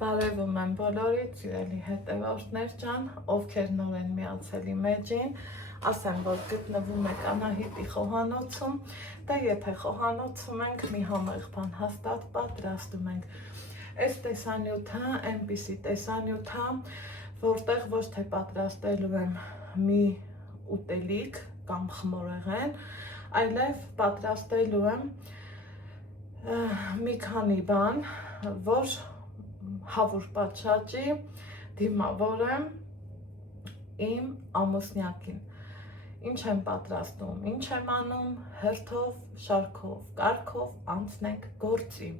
Բարևում եմ բոլորիդ, սիրելի հետևորդներ ջան, ովքեր նոր են միացել իմ էջին, ասեմ, որ գտնվում եք Անահիտի խոհանոցում, դե եթե խոհանոցում ենք, մի համեղ բան հաստատ պատրաստում ենք։ Այս տեսանյութը, այնպիսի տեսանյութ է, որտեղ ոչ թե պատրաստելու եմ մի ուտելիք կամ խմորեղեն, այլև պատրաստելու եմ մի քանի բան, որ հավուր պատշաճի դիմավոր եմ իմ ամուսնյակին։ Ինչ եմ պատրաստում, ինչ եմ անում, հերթով, շարքով, կարգով անցնենք գործի։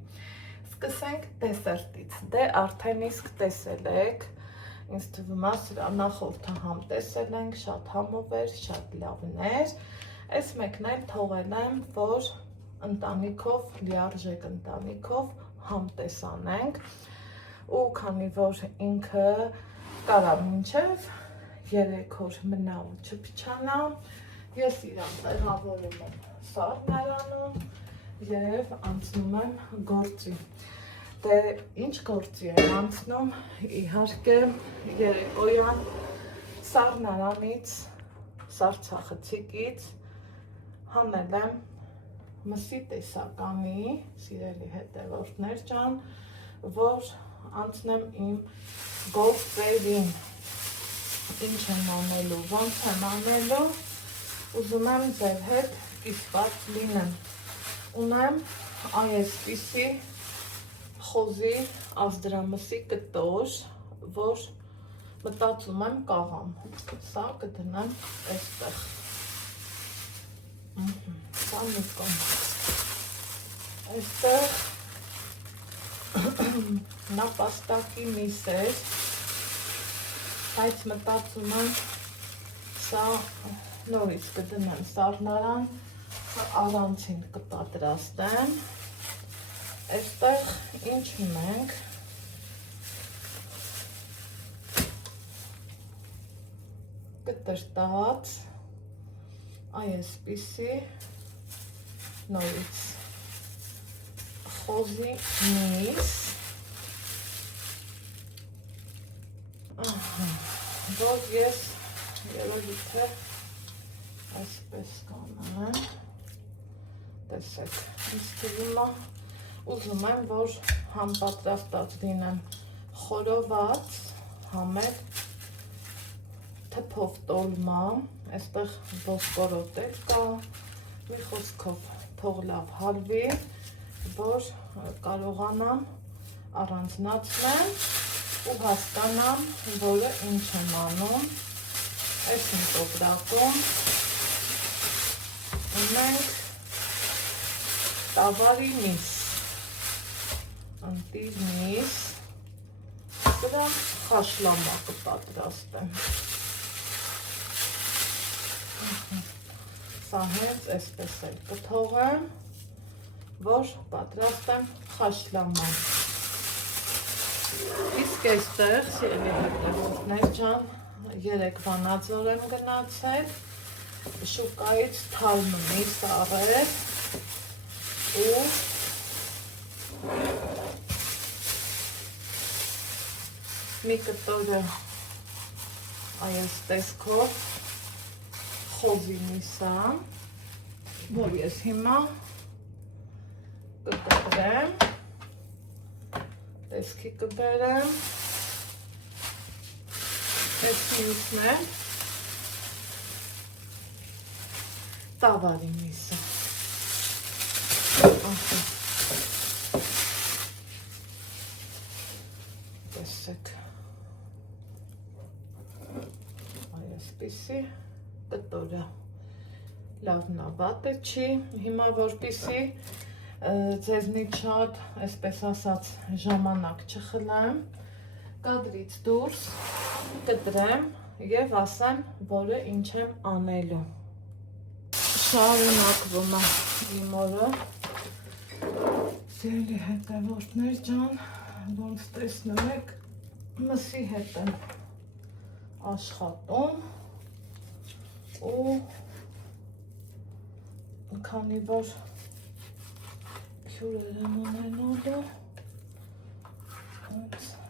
Սկսենք դեսերտից, դե արդեն իսկ տեսել եք, ինձ թվում է սրա նախորդը համ տեսել ենք, շատ համով էր, շատ լավն էր, այս մեկն էլ թողել եմ, որ ընտանիքով, լիարժեք ընտանիքով համ տեսանենք, ու քանի որ ինքը կարա մինչև 3 օր մնա ու չփչանա, ես իրան տեղավորում եմ սառնարանում և անցնում եմ գործի։ Դե ինչ գործի եմ անցնում, իհարկե երեկոյան սառնարանից, սառցախցիկից հանել եմ մսի տեսականի, սիրելի հետևորդներ ջան, որ անցնեմ իմ գործերին, ինչ եմ անելու, ոնց եմ անելու, ուզում եմ ձեր հետ կիսված լինեմ։ Ունեմ այսպիսի խոզի ազդրամսի կտոր, որ մտածում եմ կաղամ, սա կդնեմ այստեղ, սա մի կողմ, այստեղ նապաստակի միս էր, բայց մտածում եմ սա նորից կդնեմ սառնարան, առանցին կպատրաստեմ, այստեղ ինչ ունենք, կտրտած, այսպիսի նորից խոզի միս, որ ես երևի թե այսպես կանեմ, տեսեք, ինձ թվում է, ուզում եմ, որ համ պատրաստած լինեմ խորոված, համ էլ թփով տոլմա, այստեղ ոսկորոտել կա, մի խոսքով թող լավ հալվի, որ կարողանամ առանձնացնեմ ու հասկանամ, որը ինչ եմ անում, այս իմ տոպրակում ունենք տավարի միս, ընտիր միս, դրա խաշլամա կպատրաստեմ, սա հենց այսպես էլ կթողեմ, որ պատրաստեմ խաշլաման։ Իսկ այստեղ, սիրելի հետևորդներ ջան, 3 վանաձոր եմ գնացել, շուկայից թալմ միս առել ու մի կտորը այս տեսքով խոզի միսա, որ ես հիմա կկտրեմ, տեսքի կբերեմ, այս միսն է տավարի միսը, տեսեք, այսպիսի կտորը լավն ավատը չի, հիմա որպիսի ձեզնից շատ, այսպես ասած, ժամանակ չխլեմ, կադրից դուրս կտրեմ և ասեմ, որը ինչ եմ անելու։ Շարունակվում է իմ օրը, սիրելի հետևորդներ ջան, ոնց տեսնում եք, մսի հետ եմ աշխատում ու քանի որ քյուրեր եմ ունենալու,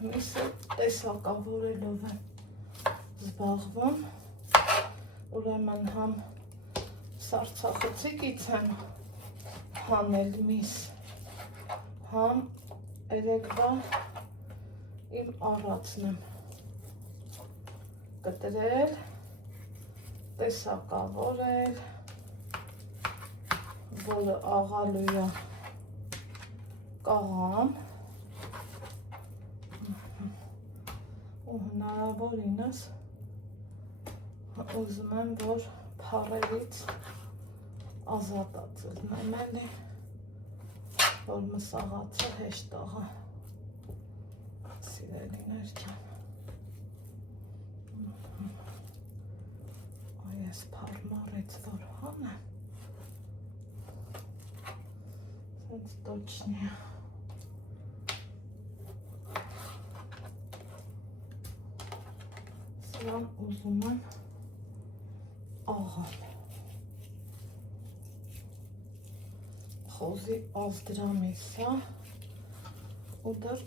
միսը տեսակավորելով եմ զբաղվում, ուրեմն համ սառցախցիկից եմ հանել միս, համ երեկվա իմ առածն եմ կտրել, տեսակավորել, որը աղալույա կաղամ ու հնարավորինս ուզում եմ, որ փառերից ազատած լինեմ էլի, որ մսաղացը հեշտ աղա, սիրելիներ ջան։ Այս փարմարեց որ հանեմ, սենց տոչնի է։ Սրան ուզում եմ աղամ, խոզի ազդրամիսա ու դր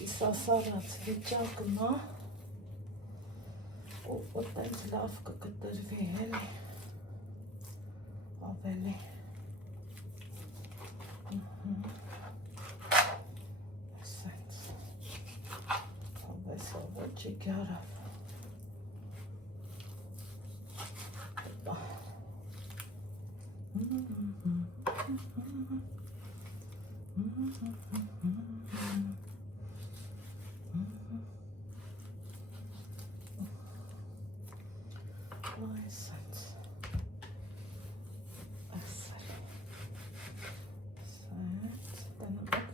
կիսասարած վիճակն է ու տենց լավ կկտրվի էլի ավելի սենց ավեսավը չիգարավ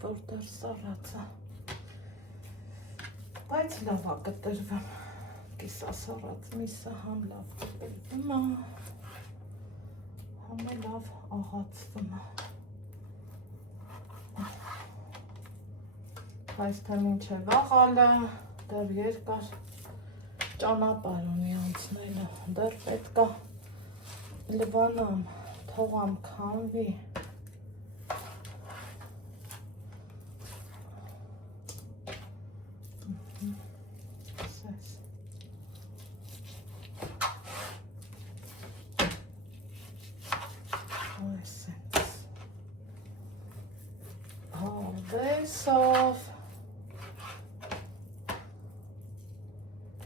որտեր սառացա, բայց լավ է կտրվում, կիսասառած միսը համ լավ կտրվում է, համ լավ աղացվում է, բայց թե մինչև աղալը դեռ երկար ճանապարհ ունի անցնելը, դեռ պետք է լվանամ, թողամ քամվի, հավեսով,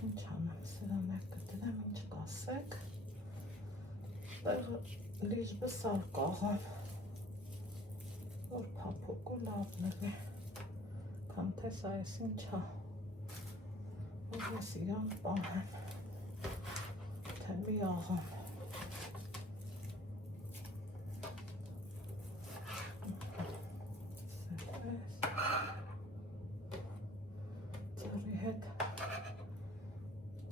ինչ անեմ, սրան է կտրեմ, ինչ կասեք, տեղը լիժբը սար կաղամ, որ պապոկ ու լավ նրվի, կամ թես այս ինչա, որ ես իրան պահեմ, թե մի աղամ,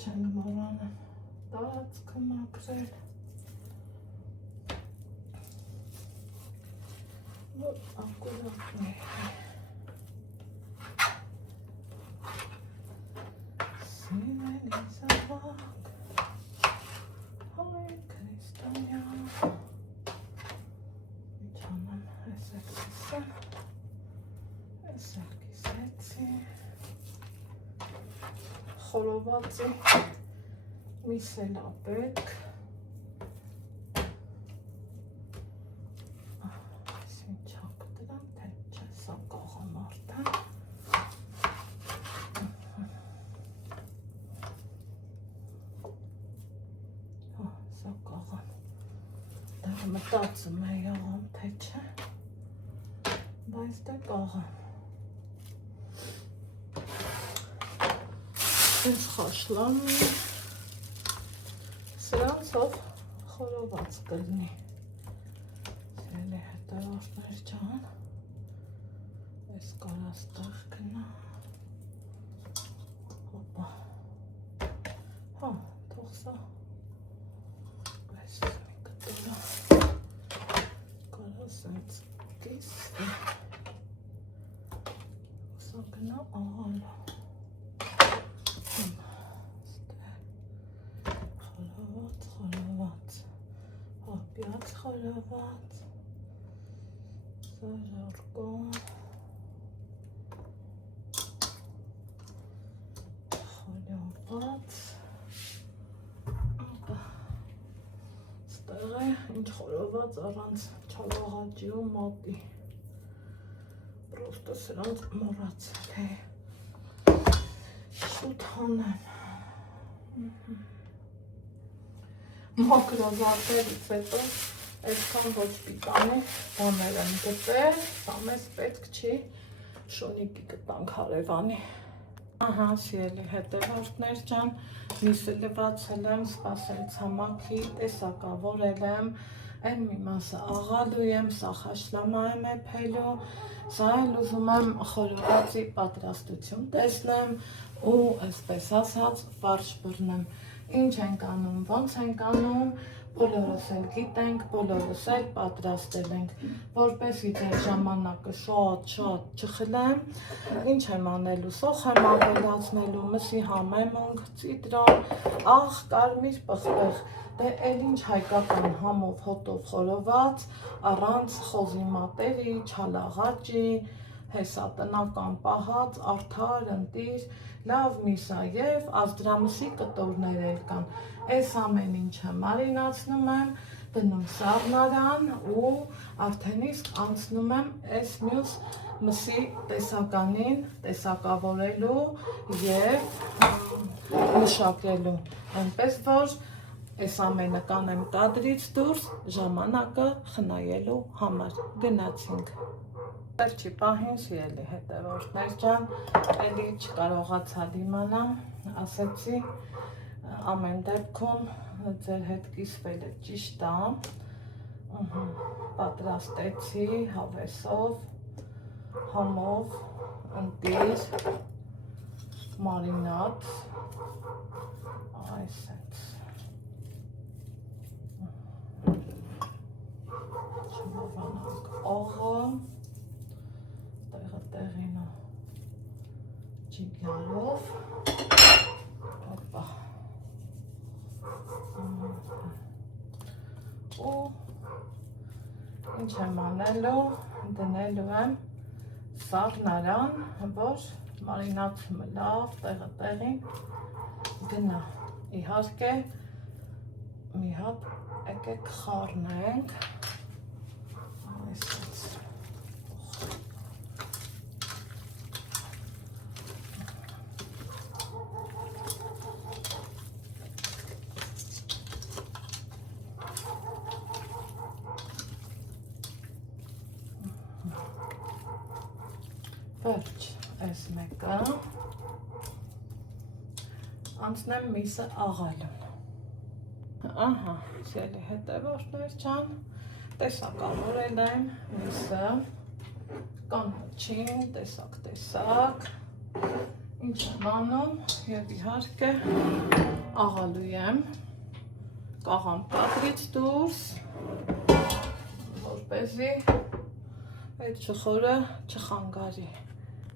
չեմ մոռանում տարածքը մաքրել, որ ակուրատն է, սիրելի զավակ, հայ քրիստոնյա, ինչ անեմ, ես էլ կիսեմ, ես էլ կիսեցի, խորովածի միս էլ է պետք, այս ինչա կտրեմ, թե չէ սա կաղամ արդեն, սա կաղամ, դեռ մտածում է աղամ, թե չէ, բայց դե կաղամ, Ես խաշլանի, սրանցով խորոված կլնի, սիրելի հետևորդներ ջան, ես կարաստեղ կնա, հոպա, հա, թող սա, այս մի կտորա, կարա սենց կիսվի, սա կնա աղալը, Հապյաց խորոված, սաժարկո, եղե, ինչ խորոված առանց չավաղաջի ու մատի։ Պրոստը սրանց մոռացել է։ Շուտ հանեմ։ Մաքրազարդերից հետո այսքան ոչ պիտանի բաներ եմ գտել, սա մեզ պետք չի, շունիկի գտանք հարևանի։ Ահա, սիրելի հետևորդներ ջան, միսը լվացել եմ, սպասել ցամաքի, տեսակավորել եմ, այն մի մասը աղալու եմ, սա խաշլամա եմ էփելու, սա էլ ուզում եմ խորովածի պատրաստություն տեսնեմ ու այսպես ասած ֆարշ բռնեմ։ Ինչ ենք անում, ոնց ենք անում, բոլորս էլ գիտենք, բոլորս էլ պատրաստել ենք, որպեսզի ձեր ժամանակը շատ չխլեմ, ինչ եմ անելու, սոխ եմ ավելացնելու, մսի համեմունք, ցիտրոն, աղ, կարմիր պղպեղ, դե էլ ինչ հայկական համով հոտով խորոված, առանց խոզի մատերի, չալաղաճի, հեսա տնական պահած, արդար, ընտիր, լավ միսա եւ ազդրամսի կտորներ էլ կան։ Այս ամեն ինչը մարինացնում եմ, դնում սաղնարան ու արդեն իսկ անցնում եմ այս մյուս մսի տեսականին տեսակավորելու եւ մշակելու, այնպես որ այս ամենը կանեմ կադրից դուրս ժամանակը խնայելու համար։ Գնացինք։ Վերջի պահին սիրելի հետևորդներ ջան, էլի չկարողացա դիմանալ, ասեցի ամեն դեպքում ձեր հետ կիսվելը ճիշտ է, պատրաստեցի հավեսով, համով, ընտիր, մարինատ, այսպես, չմոռանանք աղը, տեղին ու ջիգարով, ու ինչ եմ անելու, դնելու եմ սաղնարան, որ մարինացումը լավ տեղին գնա։ Իհարկե մի հատ եկեք խառնենք, այսպես վերջ այս մեկը, անցնեմ միսը աղալուն։ Ահա, սիրելի հետևորդներ ջան, տեսակավորել եմ միսը, կանաչին, տեսակ, ինչ եմ անում և իհարկե աղալու եմ, կաղամ կադրից դուրս, որպեսզի այդ չխորը չխանգարի։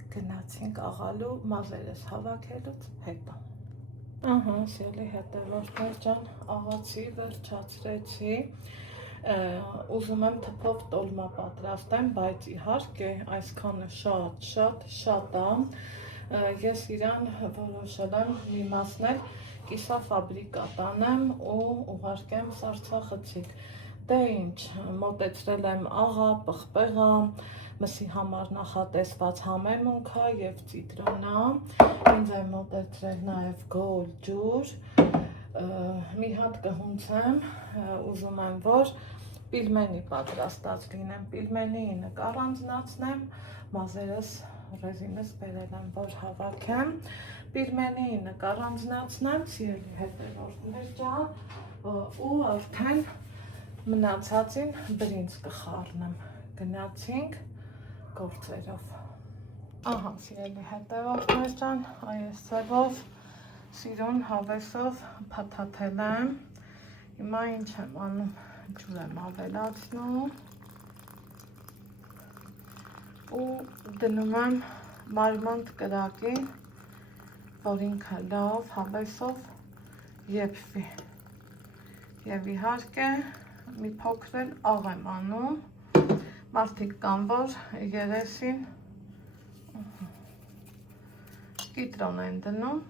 Գնացինք աղալու մազերս հավաքելուց հետո։ Ահա, սիրելի հետևորդներ ջան, աղացի, վերջացրեցի, ուզում եմ թփով տոլմա պատրաստեմ, բայց իհարկե այսքանը շատ է, ես իրան որոշել եմ մի մասն էլ կիսաֆաբրիկատ անեմ ու ուղարկեմ Սարցախցիկ։ Դե ինչ, մոտեցրել եմ աղա, պղպեղա, մսի համար նախատեսված համեմունքա և ցիտրոնա, ինձ եմ մոտեցրել նաև գոլ ջուր, մի հատ կհունցեմ, ուզում եմ, որ պիլմենի պատրաստած լինեմ, պիլմենին կառանձնացնեմ, մազերս ռեզինս բերել եմ, որ հավաքեմ, պիլմենին կառանձնացնեմ, սիրելի հետևորդներ ջան, ու արդեն մնացածին բրինձ կխառնեմ, գնացինք գործերով։ Ահա, սիրելի հետևորդներ ջան, այս ձևով սիրուն հավեսով փաթաթել եմ, հիմա ինչ եմ անում, ջուր եմ ավելացնում ու դնում եմ մարմանդ կրակին, որ ինքը լավ հավեսով եփվի և իհարկե մի փոքր էլ աղ եմ անում, մարդիկ կան, որ երեսին կիտրոն են դնում,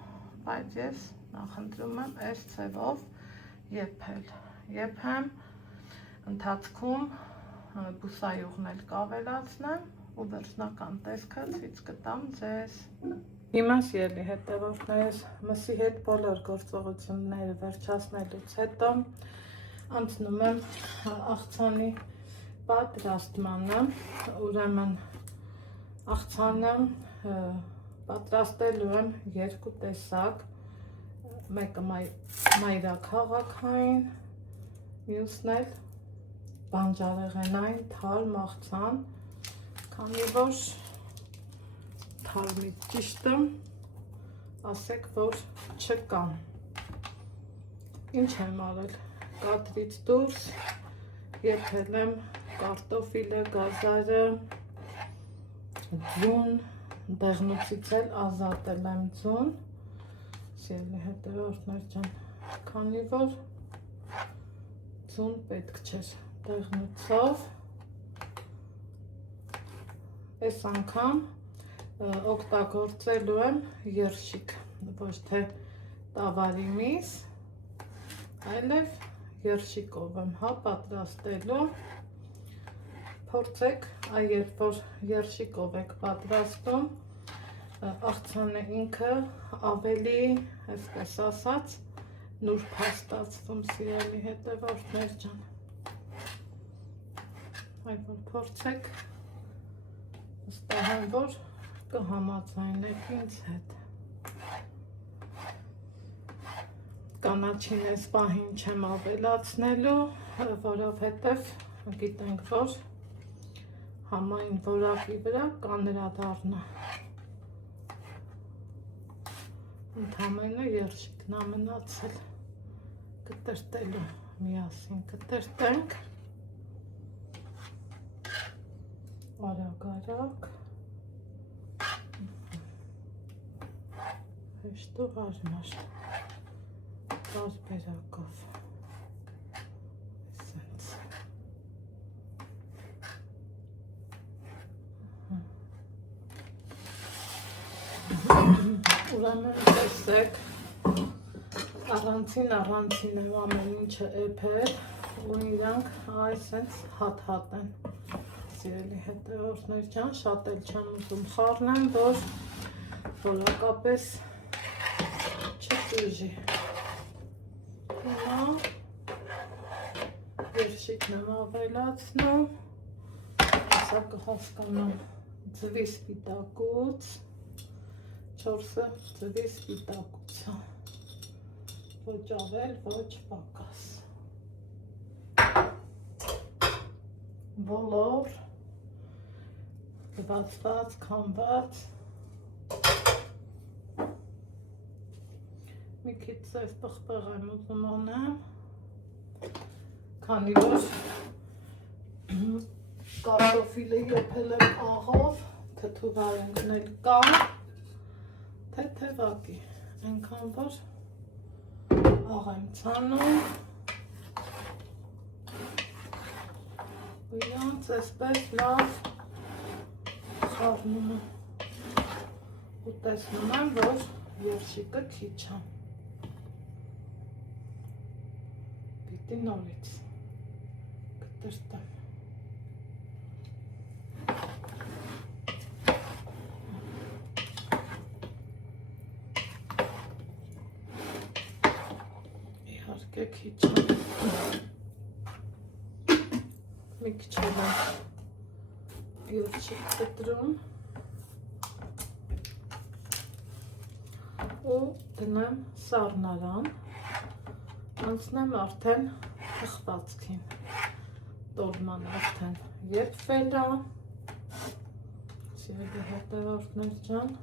բայց ես նախընտրում եմ այս ձևով եփել, եփեմ ընթացքում բուսայուղն էլ կավելացնեմ ու վերջնական տեսքը ցույց կտամ ձեզ։ Հիմա սիրելի հետևորդներս, մսի հետ բոլոր գործողությունները վերջացնելուց հետո անցնում եմ աղցանի պատրաստմանը, ուրեմն աղցանը պատրաստելու եմ երկու տեսակ, մեկը մայրաքաղաքային, մյուսն էլ բանջարեղենային թարմ աղցան, քանի որ թարմի ճիշտը ասեք, որ չկա։ Ինչ եմ արել, կադրից դուրս եփել եմ կարտոֆիլը, գազարը, ձուն, դեղնուցից էլ ազատել եմ ձուն, սիրելի հետևորդներ ջան, քանի որ ձուն պետք չէր, դեղնուցով այս անգամ օգտագործելու եմ երշիկ, ոչ թե տավարի միս, այլև երշիկով եմ պատրաստելու։ Փորձեք, երբ որ երշիկով եք պատրաստում, աղցանը ինքը ավելի, այսպես ասած, նուրբ հաստացվում, սիրելի հետևորդներ ջան։ Այլ որ փորձեք, վստահ եմ, որ կհամաձայնեք ինձ հետ։ Կանաչին այս պահին չեմ ավելացնելու, որովհետև գիտենք, որ համային որակի վրա կանրադառնա։ Ընդամենը երշիկն է մնացել կտրտելու, միասին կտրտենք, արագ-արագ, հեշտ ու հարմար, տարբերակով, այսպես։ Ուրեմն տեսեք, առանցին եմ ամեն ինչը էփել ու իրանք այսպես հատ-հատ են, սիրելի հետևորդներ ջան, շատ էլ չեմ ուզում խառնեմ, որ որակապես չտուժի։ Հիմա երշիկն եմ ավելացնում, հեսա կհասկանամ ձվի սպիտակուց, 4-ը ձվի սպիտակուցը, ոչ ավել, ոչ պակաս։ Բոլոր բացված, քամված, մի քիչ ծև պղպեղ եմ ուզում անեմ, քանի որ կարտոֆիլը եփել եմ աղով, թթուվարենքն էլ կա, թեթևակի, այնքան որ աղ եմ ցանում, ու իրանց այսպես լավ խառնում եմ ու տեսնում եմ, որ երշիկը քիչ է, պիտի նորից կտրտեմ։ Իհարկե քիչ է, մի քիչ եմ երշիկ կտրում ու դնեմ սառնարան, անցնեմ արդեն թխվածքին, տոլման արդեն եփվել է, սիրելի հետևորդներ ջան,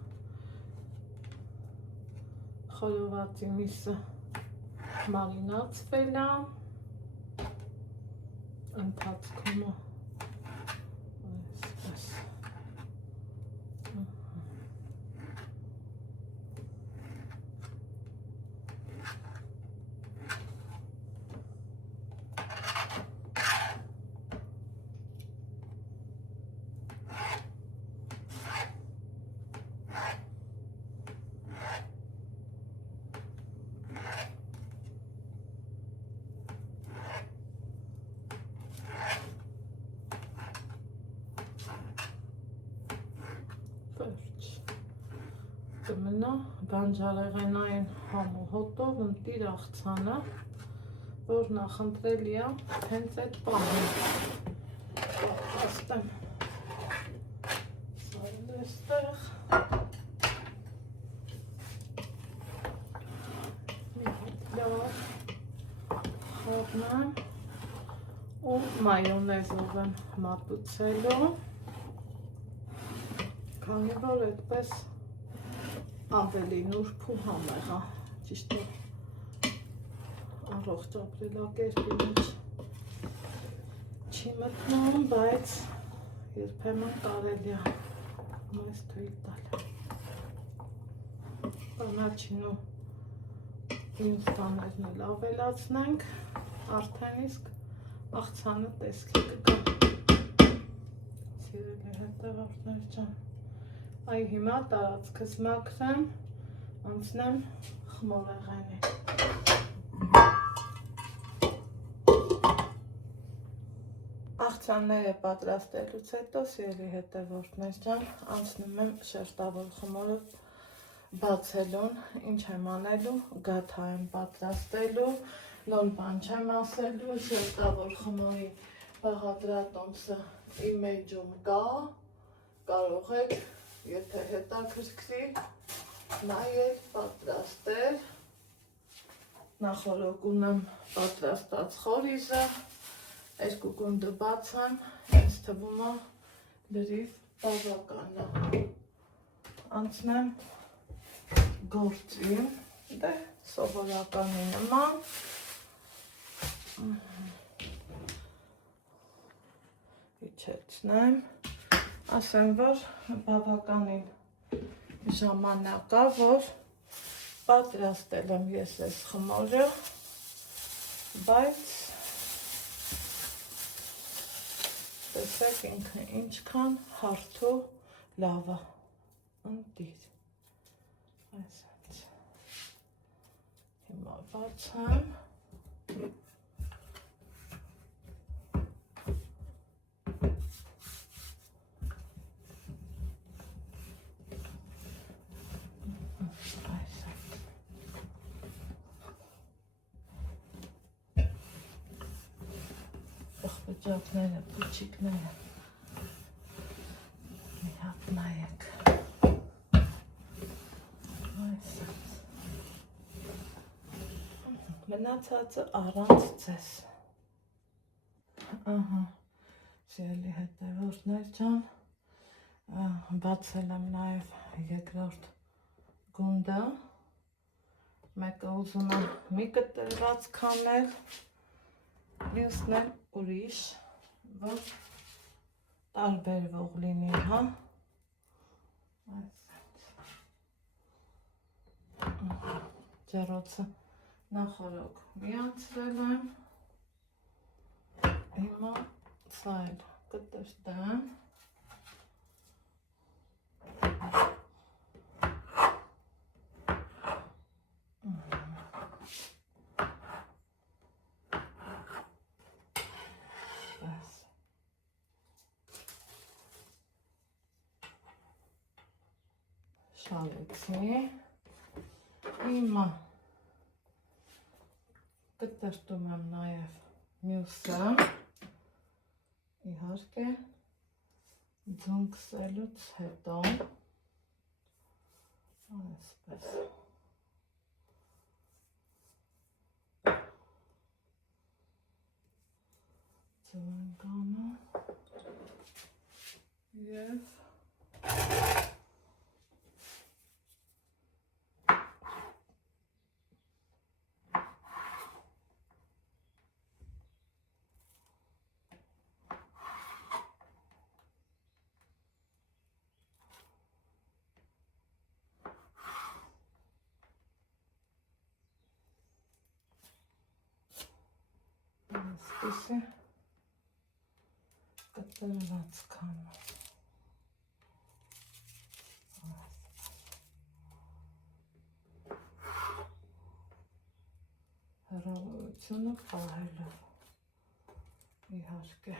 խորովածի միսը մարինացվել է, ընթացքում այսպես։ կմնա բանջարեղենային համու հոտով ընտիր աղցանը, որ նախընտրելի է հենց այդ պահին։ Պատրաստեմ սարել էստեղ։ Լավ խառնեմ ու մայոնեզով եմ մատուցելու, քանի որ այդպես ավելի նուրբ ու համեղ է, ճիշտ է առողջ ապրելակերպի մեջ չի մտնում, բայց երբեմն կարելի է մեզ թույլ տալ։ Բանաչին ու մյուս բաներն էլ ավելացնենք, արդեն իսկ աղցանը տեսքի կգա։ Սիրելի հետևորդներ ջան, այ հիմա տարածքս մաքրեմ, անցնեմ խմորեղենի։ Աղցանները պատրաստելուց հետո, սիրելի հետևորդներ ջան, անցնում եմ շերտավոր խմորը բացելուն, ինչ եմ անելու, գաթա եմ պատրաստելու, նոր բան չեմ ասելու, շերտավոր խմորի բաղադրատոմսը իմ էջում կա, կարող եք, եթե հետաքրքրի, նայել, պատրաստել, նախորդ ունեմ պատրաստած խորիզը, երկու գունդը բաց եմ, ինձ թվում է լրիվ բավական է, անցնեմ գործի, դե սովորականի նման, իջեցնեմ, ասեմ, որ բավականին ժամանակ է, որ պատրաստել եմ ես այս խմորը, բայց տեսեք ինքը ինչքան հարթ ու լավ է, ընտիր, այսպես, հիմա բացեմ, Պղպջակները, պուչիկները, մի հատ նայեք, մնացածը առանց ձեզ, սիրելի հետևորդներ ջան, բացել եմ նաև երկրորդ գունդը, մեկը ուզում եմ մի կտրված քանել, մյուսն էլ ուրիշ, որ տարբերվող լինի, հա, ջեռոցը նախորոք միացրել եմ, հիմա սա էլ կտրտեմ, շալեցի, հիմա կտրտում եմ նաև մյուսը, իհարկե ձուն քսելուց հետո, այսպես, ձուն ենք անում և այսպիսի կտրված քանում, հեռավորությունը պահելով, իհարկե,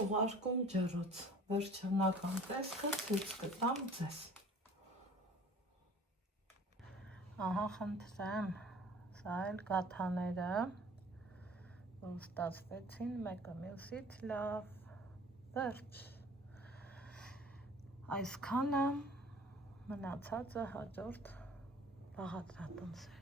ուղարկում ջրուց։ Վերջնական տեսքը ցույց կտամ ձեզ։ Ահա, խնդրեմ, սա էլ գաթաները, որ ստացվեցին մեկը մյուսից լավ, վերջ։ Այսքանը, մնացածը հաջորդ բաղադրատոմսերում։